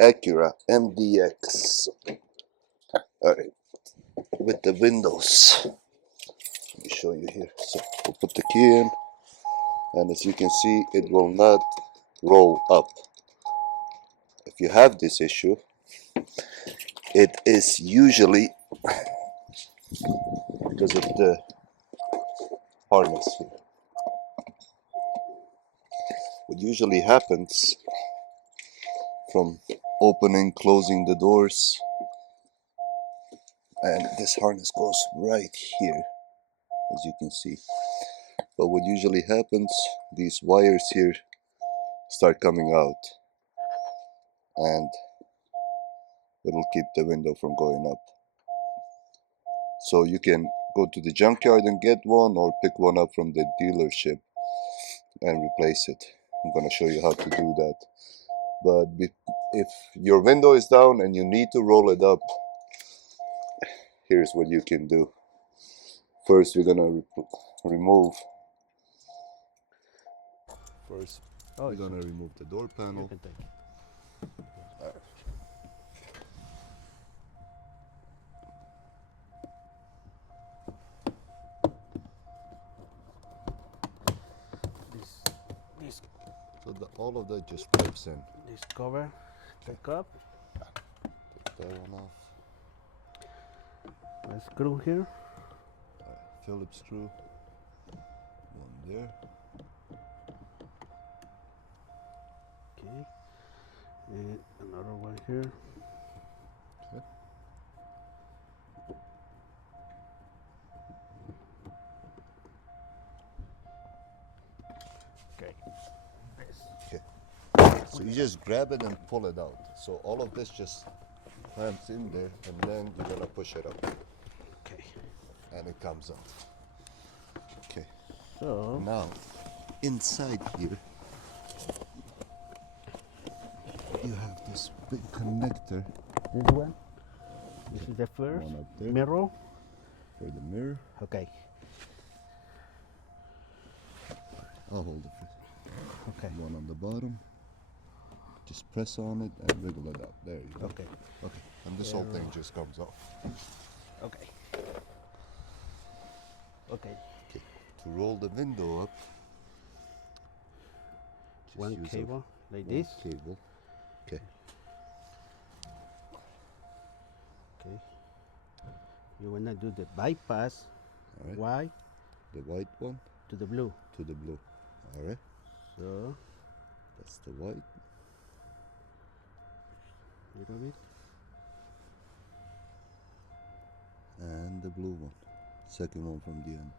Acura MDX. Alright, with the windows. Let me show you here. So we'll put the key in, and as you can see, it will not roll up. If you have this issue, it is usually because of the harness here. What usually happens from opening, closing the doors, and this harness goes right here, as you can see. But what usually happens, these wires here start coming out, and it'll keep the window from going up. So you can go to the junkyard and get one, or pick one up from the dealership and replace it. I'm gonna show you how to do that. But if your window is down and you need to roll it up, here's what you can do. First, we're gonna remove. First, we're gonna remove the door panel. You can take it. This So all of that just flips in. this cover, take up. Take that one off. A screw here. Phillips screw. One there. Okay. And another one here. Okay. Okay. This. Okay. So you just grab it and pull it out. So all of this just clamps in there, and then you're gonna push it up. Okay. And it comes out. Okay. So Now, inside here, you have this big connector. this one. This is the first One up there. mirror. For the mirror. Okay. I'll hold it for Okay. one on the bottom. Just press on it and wiggle it out. There you go. Okay. Okay. And this whole thing just comes off. Okay. Okay. Okay. To roll the window up, just One use cable like one this. cable. Okay. Okay. You wanna do the bypass. All right. White The white one to the blue. to the blue. All right. So That's the white. little bit. And the blue one. Second one from the end.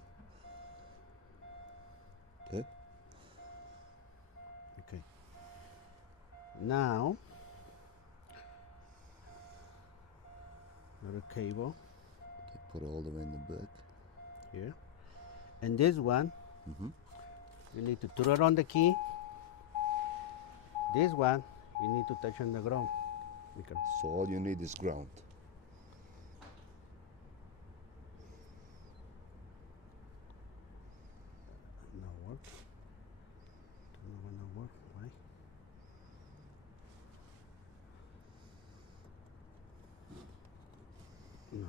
Okay. Okay. Now another cable Okay. Put it all the way in the back. here. And this one, Mm-hmm. you need to turn on the key. This one, you need to touch on the ground. Because So all you need is ground. no work. Don't wanna work. Why? No.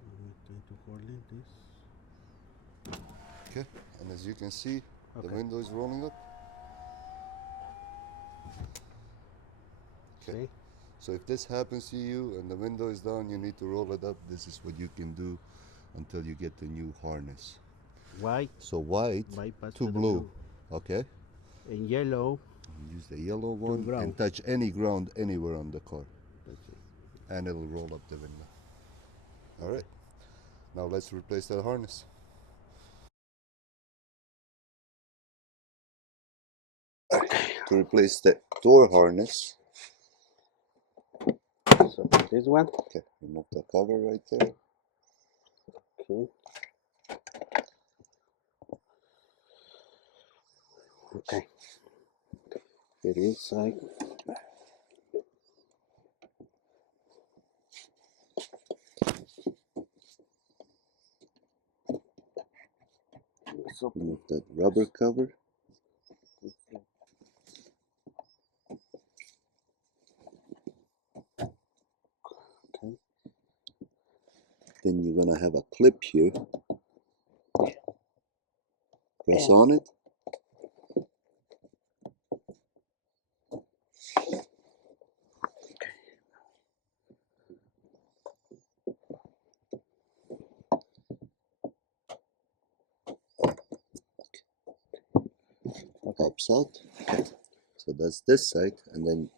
I'm trying to hold it, this. Okay. And as you can see, the Okay. window is rolling up. Okay. See? So if this happens to you and the window is down, you need to roll it up. This is what you can do until you get the new harness. White So white bypass to the blue. Okay. and yellow. Use the yellow one ground. and touch any ground anywhere on the car, That's it. and it'll roll up the window. All right. Now let's replace that harness. To replace the door harness, So this one. okay, remove the cover right there. Okay. Okay. It is like It's open. Remove that rubber cover. Okay. Then you're gonna have a clip here. Press Yeah. on it. Pops out. So that's this side, and then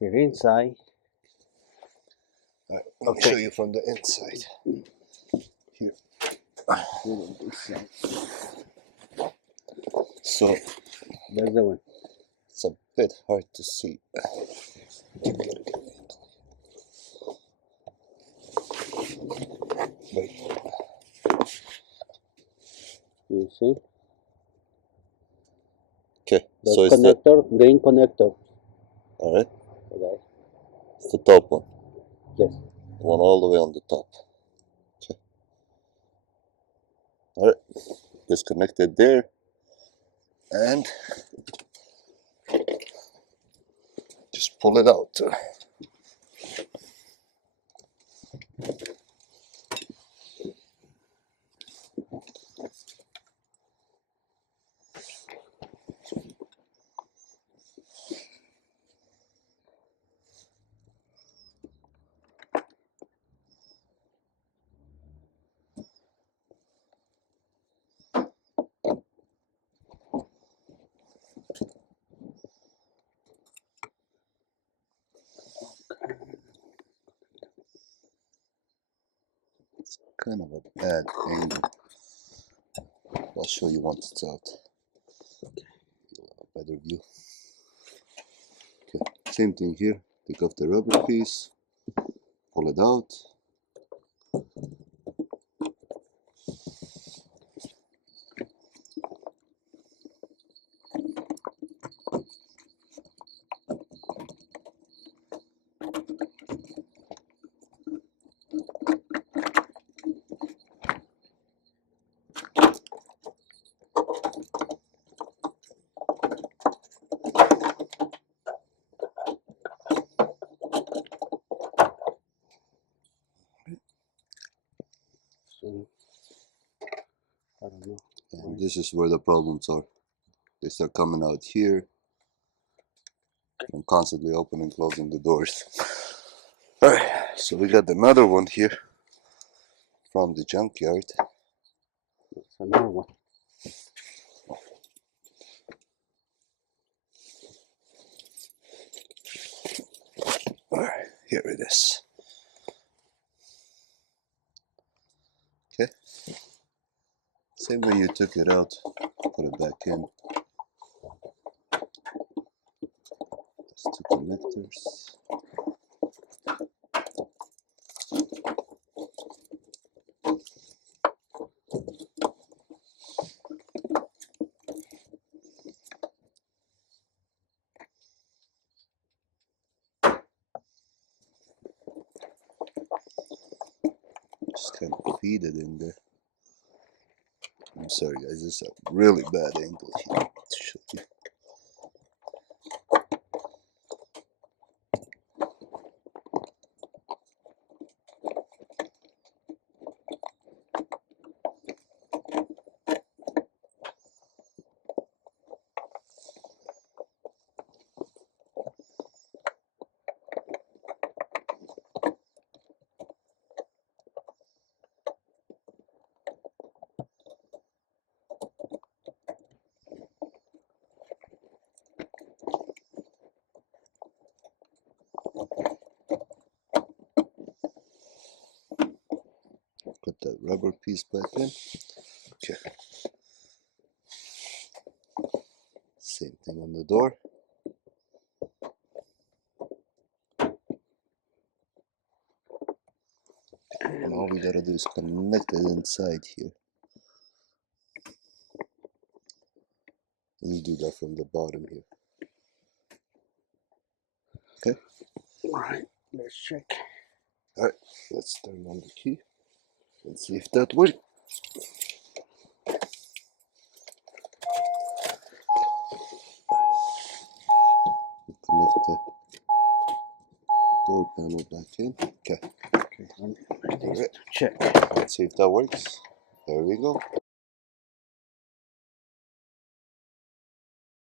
Here inside. let me Okay. show you from the inside. Here. Here on this side. So That's the one. it's a bit hard to see. Wait. You see? Okay, The so it's the connector, green connector. alright. Okay. It's the top one. Yes. The one all the way on the top. Okay. Alright. Disconnect it there. And just pull it out. It's kind of a bad angle. I'll show you once it's out. You'll have a better view. Okay, same thing here. Take off the rubber piece, pull it out. So, I don't know. And this is where the problems are. They start coming out here. I'm constantly opening and closing the doors. Alright, so we got another one here from the junkyard. That's another one. Alright, here it is. Okay. Same way you took it out, put it back in. There's two connectors. Just kind of feed it in there. I'm sorry guys, this is a really bad angle here to show you. Put that rubber piece back in. Okay. Same thing on the door. And all we gotta do is connect it inside here. And you do that from the bottom here. Okay? Alright, let's check. Alright, let's turn on the key and see if that works. connect the door panel back in. Okay, Okay, let me Alright. check. let's see if that works. There we go.